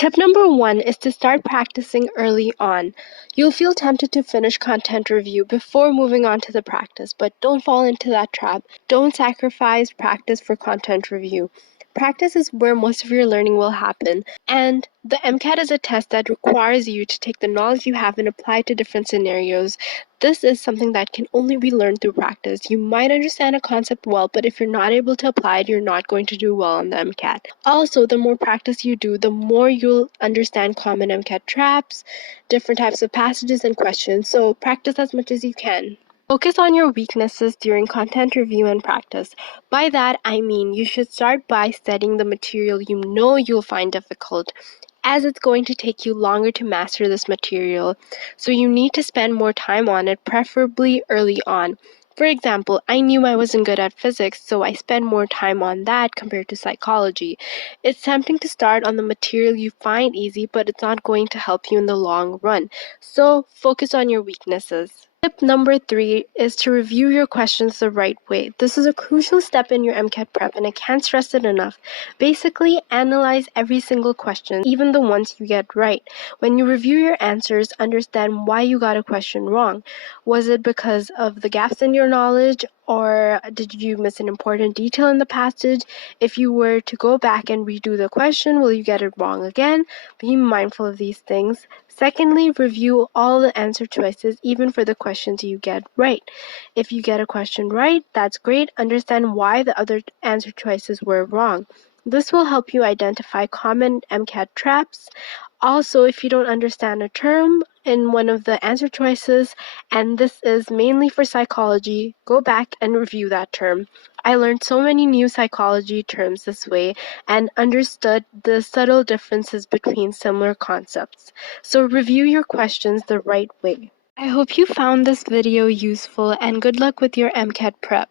Tip number 1 is to start practicing early on. You'll feel tempted to finish content review before moving on to the practice, but don't fall into that trap. Don't sacrifice practice for content review. Practice is where most of your learning will happen, and the MCAT is a test that requires you to take the knowledge you have and apply it to different scenarios. This is something that can only be learned through practice. You might understand a concept well, but if you're not able to apply it, you're not going to do well on the MCAT. Also, the more practice you do, the more you'll understand common MCAT traps, different types of passages and questions. So practice as much as you can. Focus on your weaknesses during content review and practice. By that, I mean you should start by studying the material you know you'll find difficult, as it's going to take you longer to master this material. So you need to spend more time on it, preferably early on. For example, I knew I wasn't good at physics, so I spent more time on that compared to psychology. It's tempting to start on the material you find easy, but it's not going to help you in the long run. So focus on your weaknesses. Tip number 3 is to review your questions the right way. This is a crucial step in your MCAT prep, and I can't stress it enough. Basically, analyze every single question, even the ones you get right. When you review your answers, understand why you got a question wrong. Was it because of the gaps in your knowledge, or did you miss an important detail in the passage? If you were to go back and redo the question, will you get it wrong again? Be mindful of these things. Secondly, review all the answer choices, even for the questions you get right. If you get a question right, that's great. Understand why the other answer choices were wrong. This will help you identify common MCAT traps. Also, if you don't understand a term in one of the answer choices, and this is mainly for psychology, go back and review that term. I learned so many new psychology terms this way and understood the subtle differences between similar concepts. So review your questions the right way. I hope you found this video useful, and good luck with your MCAT prep.